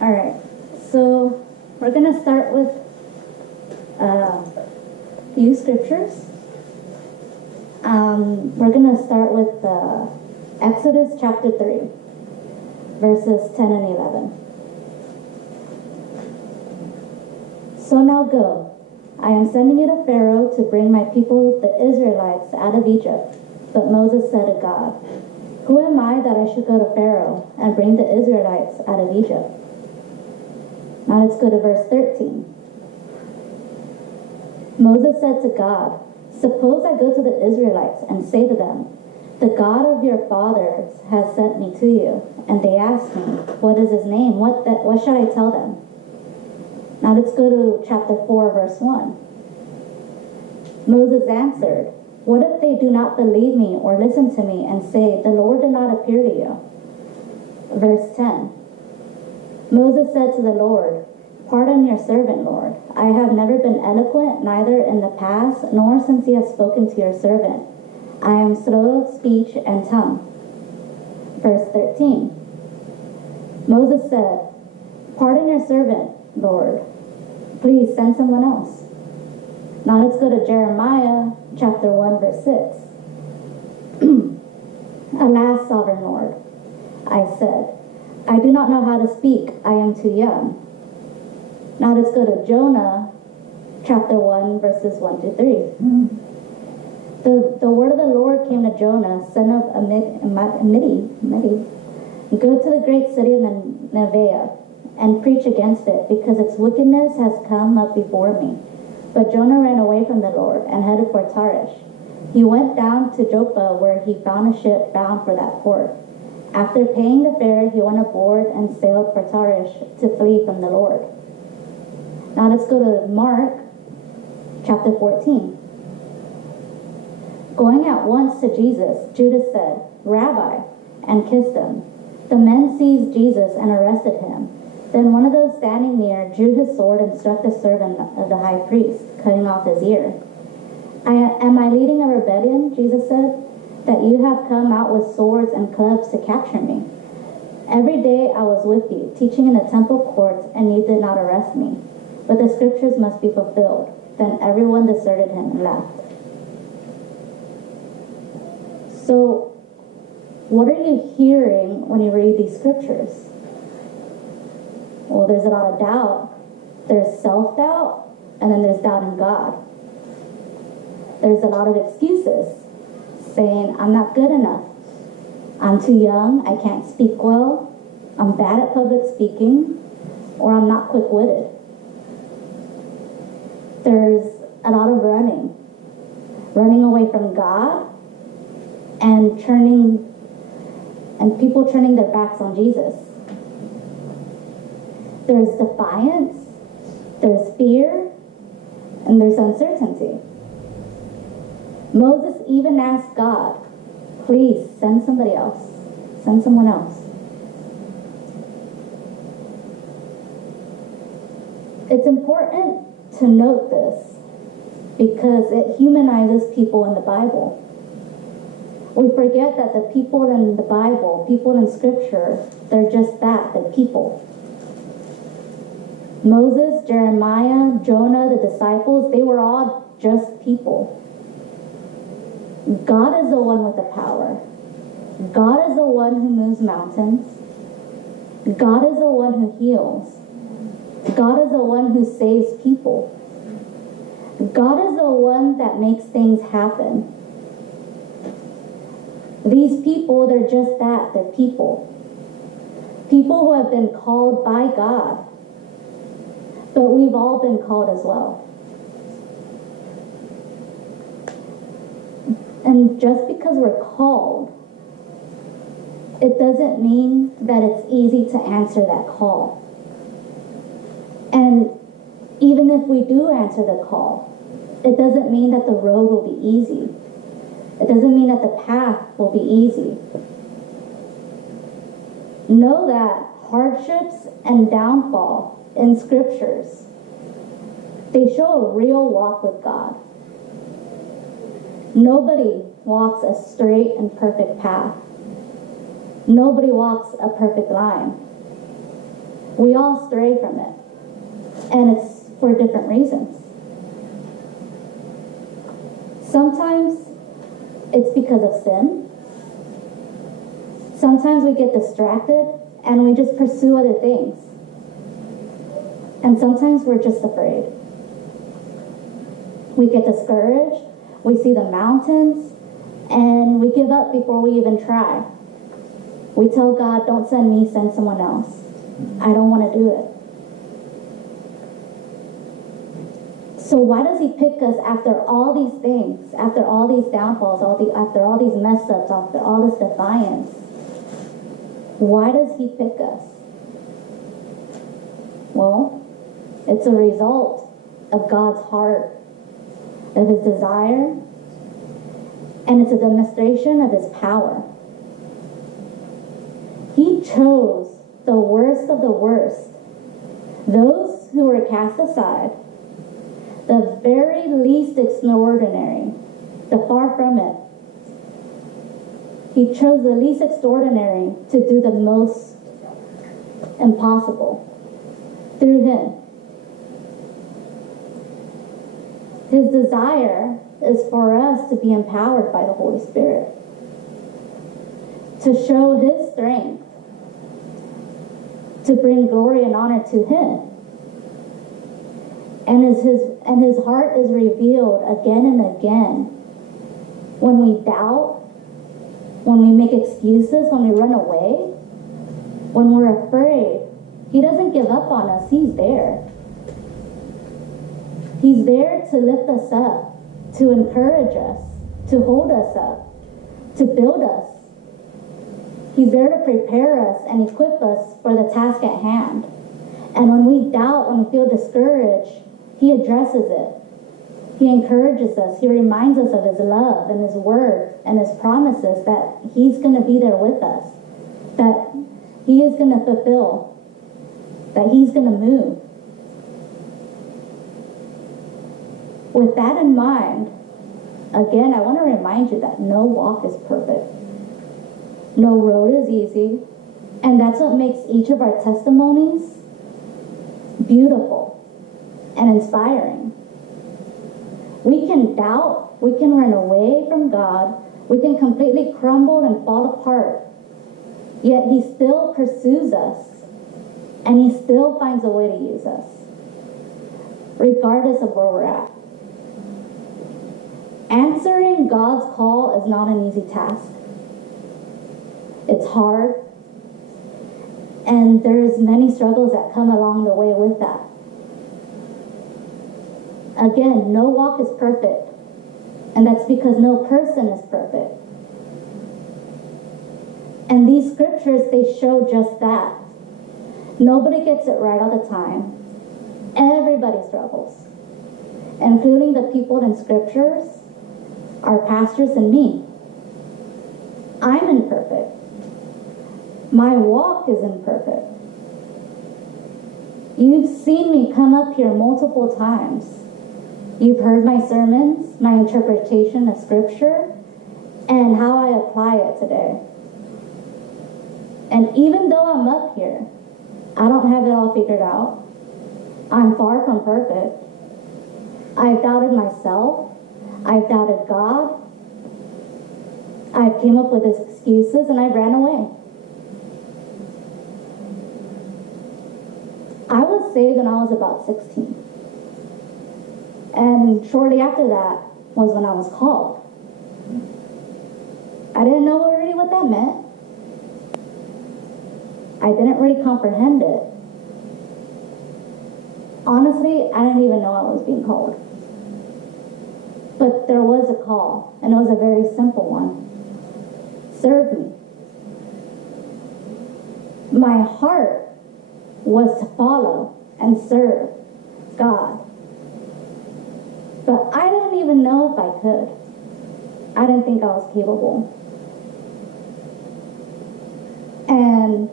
All right, so we're going to start with a few scriptures. We're going to start with Exodus chapter 3, verses 10 and 11. So now go. I am sending you to Pharaoh to bring my people, the Israelites, out of Egypt. But Moses said to God, who am I that I should go to Pharaoh and bring the Israelites out of Egypt? Now let's go to verse 13. Moses said to God, suppose I go to the Israelites and say to them, the God of your fathers has sent me to you. And they ask me, what is his name? What shall I tell them? Now let's go to chapter 4, verse 1. Moses answered, what if they do not believe me or listen to me and say, the Lord did not appear to you? Verse 10. Moses said to the Lord, pardon your servant, Lord. I have never been eloquent, neither in the past, nor since you have spoken to your servant. I am slow of speech and tongue. Verse 13. Moses said, pardon your servant, Lord. Please send someone else. Now let's go to Jeremiah chapter 1, verse 6. Alas, sovereign Lord, I said, I do not know how to speak. I am too young. Now let's go to Jonah chapter 1, verses 1 to 3. The word of the Lord came to Jonah, son of Amittai. Go to the great city of Nineveh and preach against it, because its wickedness has come up before me. But Jonah ran away from the Lord and headed for Tarshish. He went down to Joppa, where he found a ship bound for that port. After paying the fare, he went aboard and sailed for Tarshish to flee from the Lord. Now let's go to Mark chapter 14. Going at once to Jesus, Judas said, Rabbi, and kissed him. The men seized Jesus and arrested him. Then one of those standing near drew his sword and struck the servant of the high priest, cutting off his ear. Am I leading a rebellion, Jesus said, that you have come out with swords and clubs to capture me? Every day I was with you, teaching in the temple courts, and you did not arrest me. But the scriptures must be fulfilled. Then everyone deserted him and left. So, what are you hearing when you read these scriptures? Well, there's a lot of doubt. There's self-doubt, and then there's doubt in God. There's a lot of excuses, saying, I'm not good enough. I'm too young, I can't speak well, I'm bad at public speaking, or I'm not quick-witted. There's a lot of running away from God, and people turning their backs on Jesus. There's defiance, there's fear, and there's uncertainty. Moses even asked God, please send somebody else. Send someone else. It's important to note this because it humanizes people in the Bible. We forget that the people in the Bible, people in Scripture, they're just that, they're people. Moses, Jeremiah, Jonah, the disciples, they were all just people. God is the one with the power. God is the one who moves mountains. God is the one who heals. God is the one who saves people. God is the one that makes things happen. These people, they're just that, they're people. People who have been called by God. But we've all been called as well. And just because we're called, it doesn't mean that it's easy to answer that call. And even if we do answer the call, it doesn't mean that the road will be easy. It doesn't mean that the path will be easy. Know that hardships and downfall in scriptures, they show a real walk with God. Nobody walks a straight and perfect path. Nobody walks a perfect line. We all stray from it, and it's for different reasons. Sometimes it's because of sin. Sometimes we get distracted and we just pursue other things. And sometimes we're just afraid. We get discouraged, we see the mountains, and we give up before we even try. We tell God, don't send me, send someone else. I don't want to do it. So why does he pick us after all these things, after all these downfalls, after all these mess ups, after all this defiance? Why does he pick us? Well, it's a result of God's heart, of his desire, and it's a demonstration of his power. He chose the worst of the worst, those who were cast aside, the very least extraordinary, the far from it. He chose the least extraordinary to do the most impossible through him. His desire is for us to be empowered by the Holy Spirit, to show his strength, to bring glory and honor to him. And his heart is revealed again and again when we doubt, when we make excuses, when we run away, when we're afraid. He doesn't give up on us. He's there. He's there to lift us up, to encourage us, to hold us up, to build us. He's there to prepare us and equip us for the task at hand. And when we doubt, when we feel discouraged, he addresses it. He encourages us. He reminds us of his love and his word and his promises that he's going to be there with us, that he is going to fulfill, that he's going to move. With that in mind, again, I want to remind you that no walk is perfect. No road is easy. And that's what makes each of our testimonies beautiful and inspiring. We can doubt, we can run away from God, we can completely crumble and fall apart, yet he still pursues us, and he still finds a way to use us, regardless of where we're at. Answering God's call is not an easy task. It's hard, and there's many struggles that come along the way with that. Again, no walk is perfect, and that's because no person is perfect. And these scriptures, they show just that. Nobody gets it right all the time. Everybody struggles, including the people in scriptures, our pastors, and me. I'm imperfect. My walk is imperfect. You've seen me come up here multiple times. You've heard my sermons, my interpretation of scripture, and how I apply it today. And even though I'm up here, I don't have it all figured out. I'm far from perfect. I've doubted myself. I've doubted God. I've came up with excuses and I ran away. I was saved when I was about 16. And shortly after that was when I was called. I didn't know really what that meant. I didn't really comprehend it. Honestly, I didn't even know I was being called. But there was a call, and it was a very simple one. Serve me. My heart was to follow and serve God. But I didn't even know if I could. I didn't think I was capable. And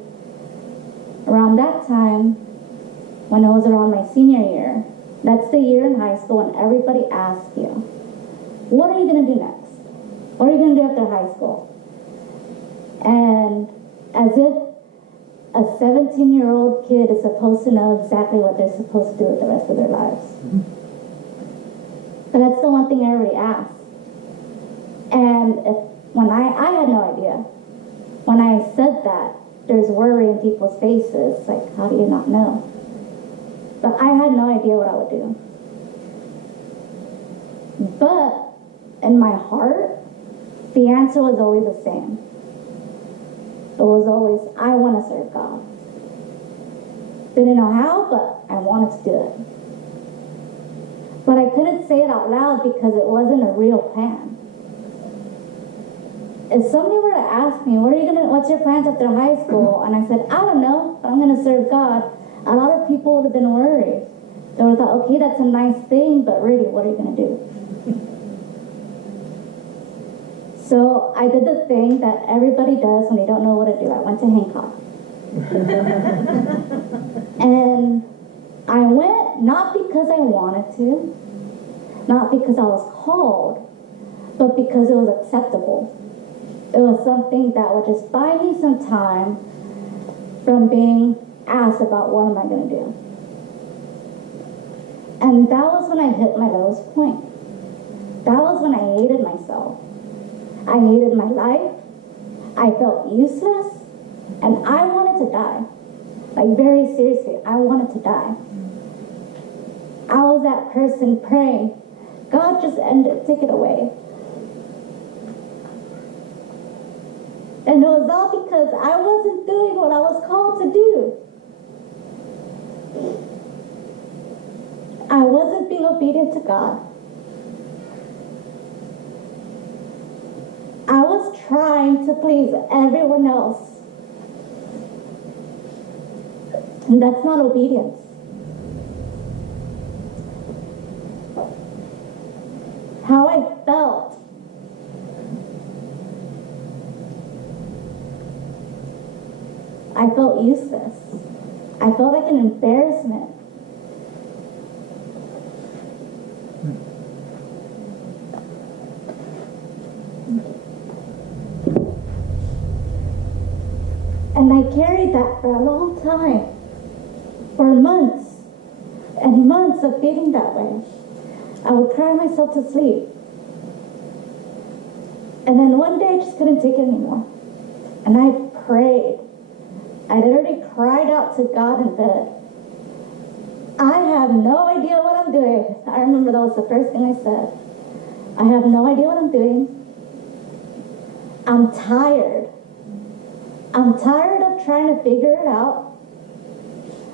around that time, when I was around my senior year, that's the year in high school when everybody asks you, what are you going to do next? What are you going to do after high school? And as if a 17-year-old kid is supposed to know exactly what they're supposed to do with the rest of their lives. But that's the one thing everybody asks. And when I had no idea. When I said that, there's worry in people's faces, like, how do you not know? But I had no idea what I would do. But in my heart, the answer was always the same. It was always, I want to serve God. Didn't know how, but I wanted to do it. But I couldn't say it out loud because it wasn't a real plan. If somebody were to ask me, what's your plans after high school? And I said, I don't know, but I'm going to serve God. A lot of people would have been worried. They would have thought, okay, that's a nice thing, but really, what are you going to do? So I did the thing that everybody does when they don't know what to do. I went to Hancock. And I went not because I wanted to, not because I was called, but because it was acceptable. It was something that would just buy me some time from being asked about what am I going to do. And that was when I hit my lowest point. That was when I hated myself. I hated my life. I felt useless. And I wanted to die. Like, very seriously, I wanted to die. I was that person praying, God, just end it, take it away. And it was all because I wasn't doing what I was called to do. I wasn't being obedient to God. I was trying to please everyone else. And that's not obedience. How I felt. I felt useless. I felt like an embarrassment. And I carried that for a long time. For months and months of feeling that way. I would cry myself to sleep. And then one day I just couldn't take it anymore. And I prayed. I literally cried out to God in bed. I have no idea what I'm doing. I remember that was the first thing I said. I have no idea what I'm doing. I'm tired. I'm tired of trying to figure it out.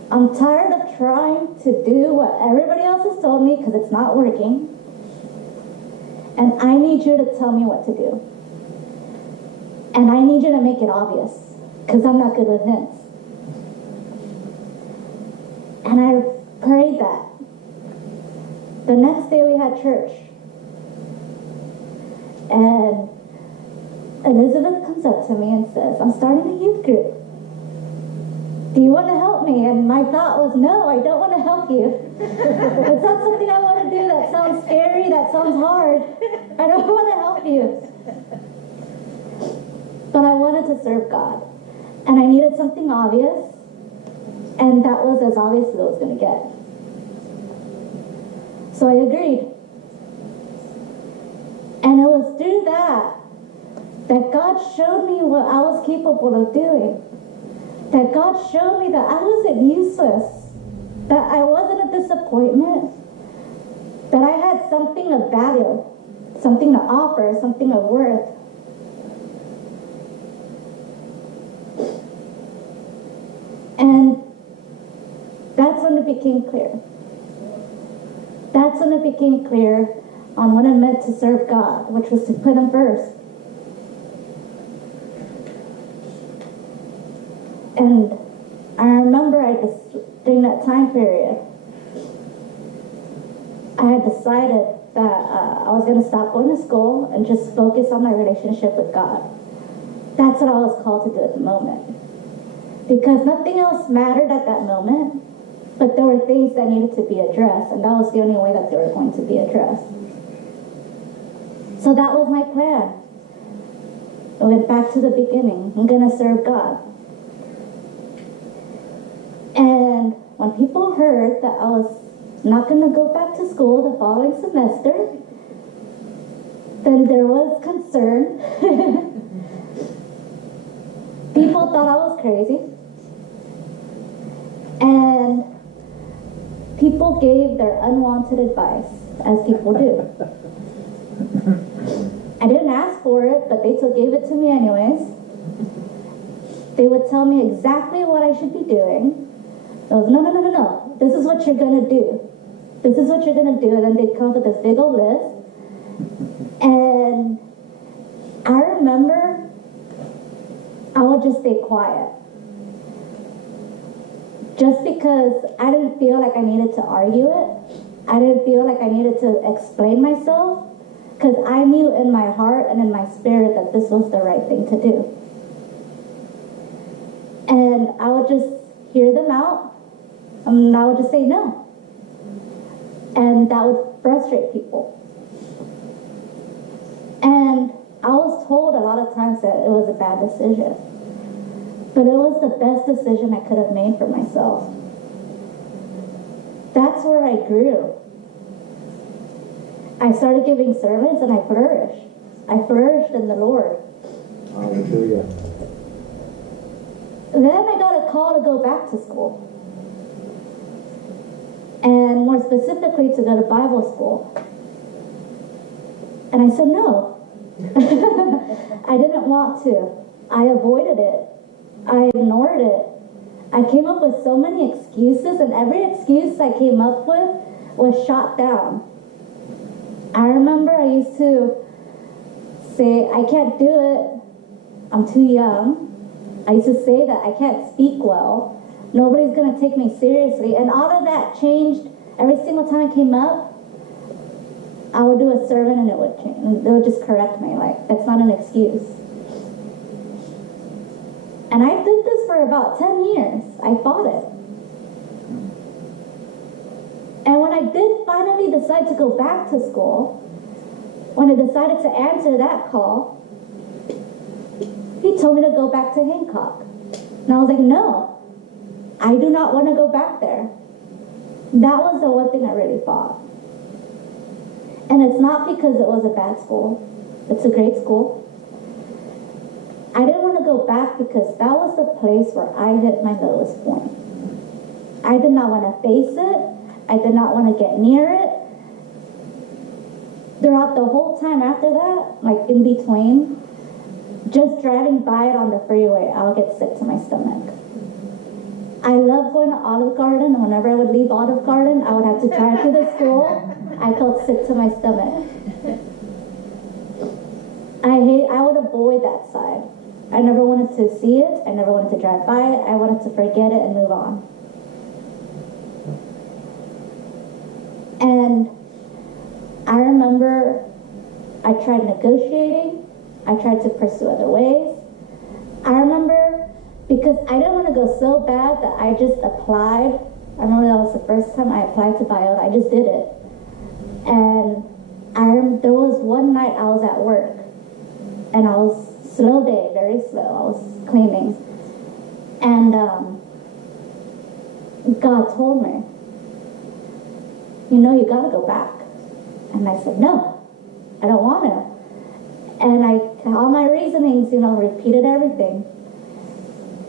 I'm tired of trying to do what everybody else has told me because it's not working. And I need you to tell me what to do. And I need you to make it obvious because I'm not good with hints. And I prayed that. The next day we had church. And Elizabeth comes up to me and says, I'm starting a youth group. Do you want to help me? And my thought was, no, I don't want to help you. It's not something I want to do. That sounds scary. That sounds hard. I don't want to help you. But I wanted to serve God. And I needed something obvious. And that was as obvious as it was going to get. So I agreed. And it was through that God showed me what I was capable of doing. That God showed me that I wasn't useless. That I wasn't a disappointment. That I had something of value. Something to offer. Something of worth. And that's when it became clear. That's when it became clear on what it meant to serve God, which was to put Him first. And I remember during that time period, I had decided that I was going to stop going to school and just focus on my relationship with God. That's what I was called to do at the moment. Because nothing else mattered at that moment, but there were things that needed to be addressed, and that was the only way that they were going to be addressed. So that was my plan. I went back to the beginning. I'm going to serve God. And when people heard that I was not going to go back to school the following semester, then there was concern. People thought I was crazy. And people gave their unwanted advice, as people do. I didn't ask for it, but they still gave it to me anyways. They would tell me exactly what I should be doing. I was, no. This is what you're going to do. This is what you're going to do. And then they'd come up with this big old list. And I remember I would just stay quiet. Just because I didn't feel like I needed to argue it. I didn't feel like I needed to explain myself. Because I knew in my heart and in my spirit that this was the right thing to do. And I would just hear them out. And I would just say no. And that would frustrate people. And I was told a lot of times that it was a bad decision. But it was the best decision I could have made for myself. That's where I grew. I started giving sermons and I flourished. I flourished in the Lord. Hallelujah. Then I got a call to go back to school. And more specifically to go to Bible school. And I said no. I didn't want to. I avoided it. I ignored it. I came up with so many excuses, and every excuse I came up with was shot down. I remember I used to say, I can't do it. I'm too young. I used to say that I can't speak well. Nobody's going to take me seriously. And all of that changed every single time it came up. I would do a sermon and it would change. It would just correct me. Like, that's not an excuse. And I did this for about 10 years. I fought it. And when I did finally decide to go back to school, when I decided to answer that call, he told me to go back to Hancock. And I was like, no, I do not want to go back there. That was the one thing I really fought. And it's not because it was a bad school. It's a great school. I didn't want to go back because that was the place where I hit my lowest point. I did not want to face it. I did not want to get near it. Throughout the whole time after that, like in between, just driving by it on the freeway, I would get sick to my stomach. I love going to Olive Garden, and whenever I would leave Olive Garden, I would have to drive to the school. I felt sick to my stomach. I would avoid that side. I never wanted to see it. I never wanted to drive by it. I wanted to forget it and move on. And I remember I tried negotiating. I tried to pursue other ways. I remember because I didn't want to go so bad that I just applied. I remember that was the first time I applied to biota. I just did it. And there was one night I was at work. And I was slow day, very slow. I was cleaning. And God told me, you know, you got to go back. And I said, no, I don't want to. And all my reasonings, repeated everything.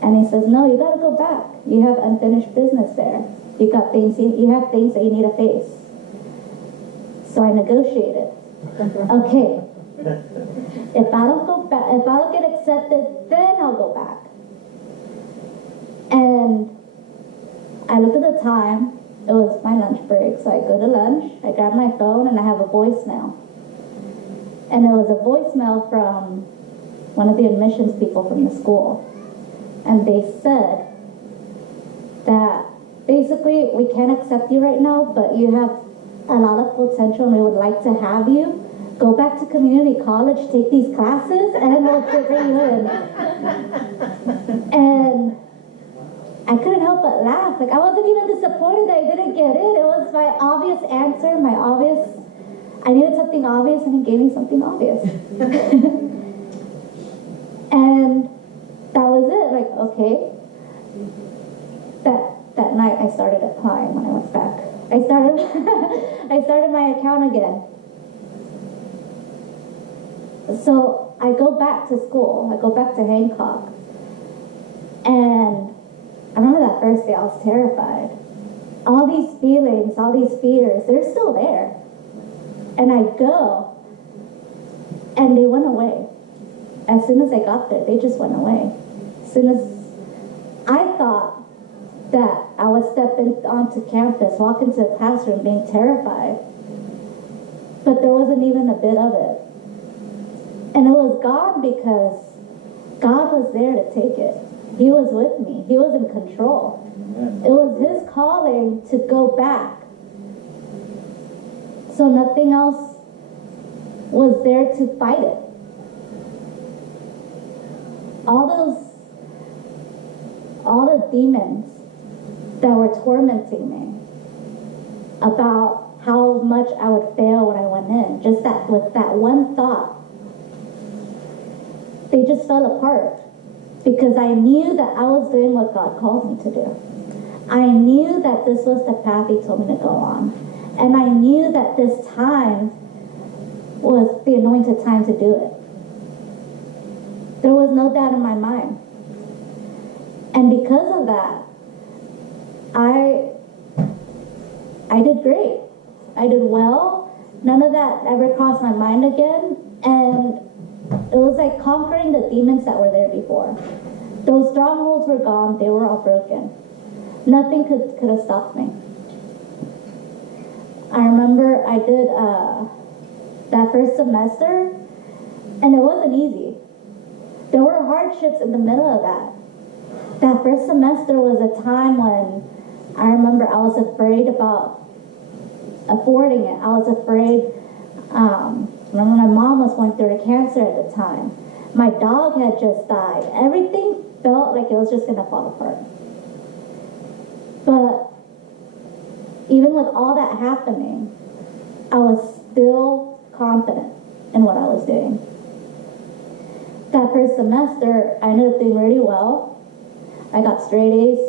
And he says, no, you got to go back. You have unfinished business there. You got things, you have things that you need to face. So I negotiated. Okay. If I don't go back, if I don't get accepted, then I'll go back. And I looked at the time. It was my lunch break. So I go to lunch, I grab my phone, and I have a voicemail. And it was a voicemail from one of the admissions people from the school. And they said that basically we can't accept you right now, but you have a lot of potential and we would like to have you. Go back to community college, take these classes, and we'll figure you in. And I couldn't help but laugh. Like, I wasn't even disappointed that I didn't get it. It was my obvious answer, I needed something obvious, and he gave me something obvious. okay. That night I started applying when I went back. I started I started my account again. So I go back to school. I go back to Hancock. And I remember that first day I was terrified. All these feelings, all these fears, they're still there. And I go, and they went away. As soon as I got there, they just went away. As soon as I thought that I would step onto campus, walk into a classroom being terrified. But there wasn't even a bit of it. And it was God, because God was there to take it. He was with me. He was in control. It was His calling to go back. So nothing else was there to fight it. All the demons that were tormenting me about how much I would fail when I went in, just that with that one thought, they just fell apart, because I knew that I was doing what God called me to do. I knew that this was the path He told me to go on. And I knew that this time was the anointed time to do it. There was no doubt in my mind. And because of that, I did great. I did well. None of that ever crossed my mind again. And it was like conquering the demons that were there before. Those strongholds were gone. They were all broken. Nothing could have stopped me. I remember I did that first semester, and it wasn't easy. There were hardships in the middle of that. That first semester was a time when I remember I was afraid about affording it. I was afraid. Remember, my mom was going through cancer at the time. My dog had just died. Everything felt like it was just going to fall apart. But even with all that happening, I was still confident in what I was doing. That first semester, I ended up doing really well. I got straight A's,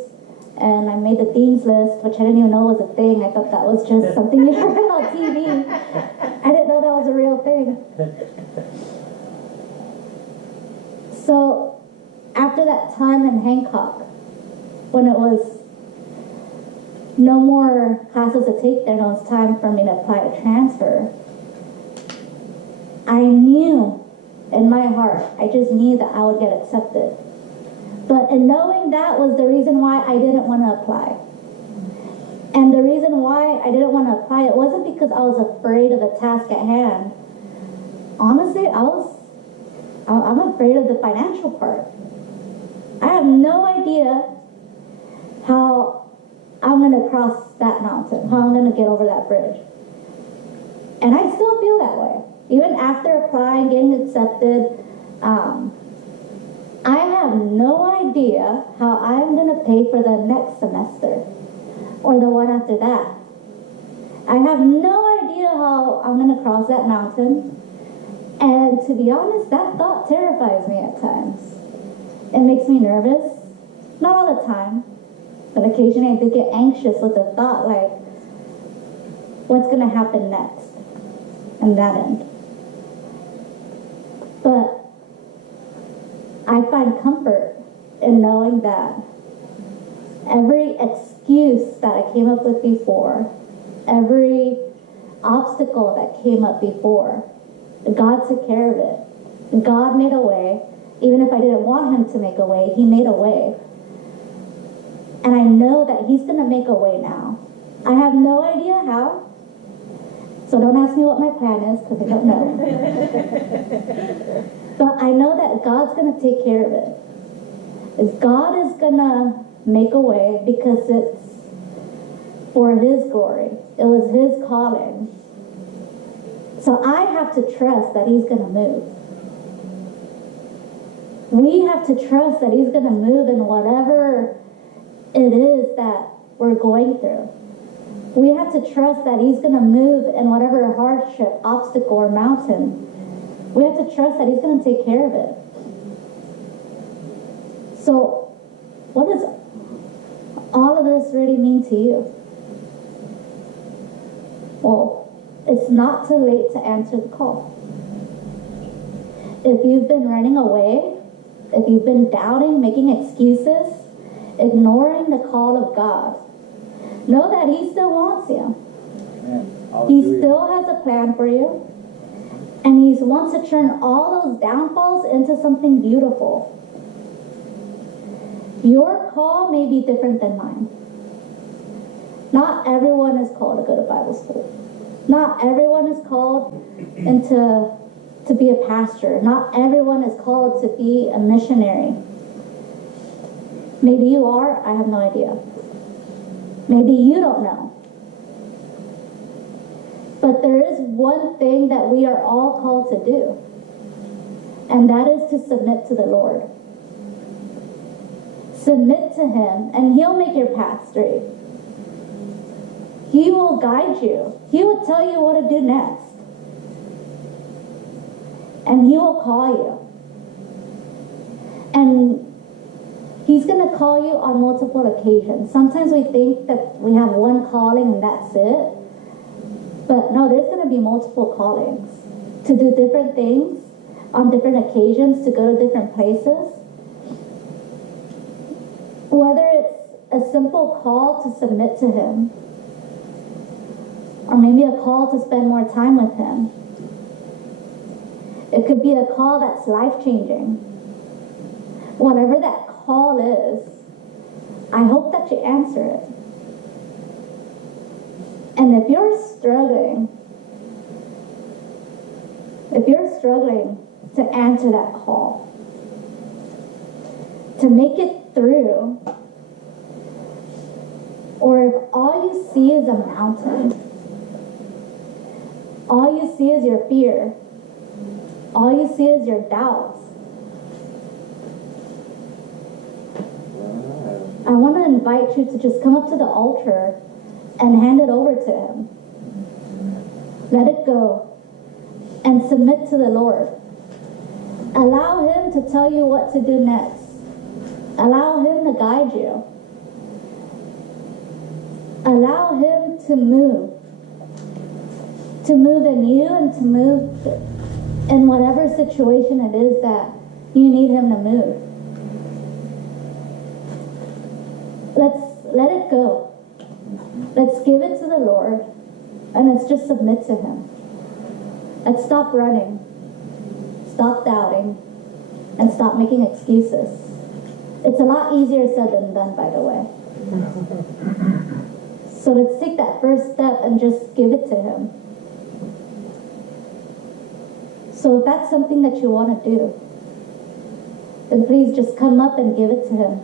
and I made the dean's list, which I didn't even know was a thing. I thought that was just something you heard on TV. I didn't know that was a real thing. So after that time in Hancock, when it was no more classes to take there, and it was time for me to apply to transfer, I knew in my heart, I just knew that I would get accepted. But in knowing that was the reason why I didn't want to apply. And the reason why I didn't want to apply, it wasn't because I was afraid of the task at hand. Honestly, I'm afraid of the financial part. I have no idea how I'm going to cross that mountain, how I'm going to get over that bridge. And I still feel that way. Even after applying, getting accepted, I have no idea how I'm going to pay for the next semester or the one after that. I have no idea how I'm going to cross that mountain. And to be honest, that thought terrifies me at times. It makes me nervous. Not all the time, but occasionally I do get anxious with the thought, like, what's going to happen next? And that end. But I find comfort in knowing that every excuse that I came up with before, every obstacle that came up before, God took care of it. God made a way. Even if I didn't want Him to make a way, He made a way. And I know that He's going to make a way now. I have no idea how. So don't ask me what my plan is, because I don't know. But I know that God's going to take care of it. God is going to make a way, because it's for His glory. It was His calling. So I have to trust that He's going to move. We have to trust that He's going to move in whatever it is that we're going through. We have to trust that He's going to move in whatever hardship, obstacle, or mountain. We have to trust that He's going to take care of it. So what does all of this really mean to you? Well, it's not too late to answer the call. If you've been running away, if you've been doubting, making excuses, ignoring the call of God, know that He still wants you. He still has a plan for you. And He wants to turn all those downfalls into something beautiful. Your call may be different than mine. Not everyone is called to go to Bible school. Not everyone is called to be a pastor. Not everyone is called to be a missionary. Maybe you are, I have no idea. Maybe you don't know. But there is one thing that we are all called to do, and that is to submit to the Lord. Submit to Him, and He'll make your path straight. He will guide you. He will tell you what to do next. And He will call you. And He's going to call you on multiple occasions. Sometimes we think that we have one calling and that's it. But no, there's going to be multiple callings to do different things on different occasions, to go to different places. Whether it's a simple call to submit to Him, or maybe a call to spend more time with Him. It could be a call that's life-changing. Whatever that call is, I hope that you answer it. And if you're struggling to answer that call, to make it through, or if all you see is a mountain, all you see is your fear, all you see is your doubts, I want to invite you to just come up to the altar and hand it over to Him. Let it go and submit to the Lord. Allow Him to tell you what to do next. Allow Him to guide you. Allow Him to move in you and to move in whatever situation it is that you need Him to move. Let's let it go. Let's give it to the Lord, and let's just submit to Him. Let's stop running, stop doubting, and stop making excuses. It's a lot easier said than done, by the way. So let's take that first step and just give it to Him. So if that's something that you want to do, then please just come up and give it to Him.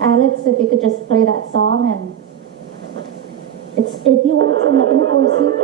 Alex, if you could just play that song, and it's if you want to, I'm not going to force you.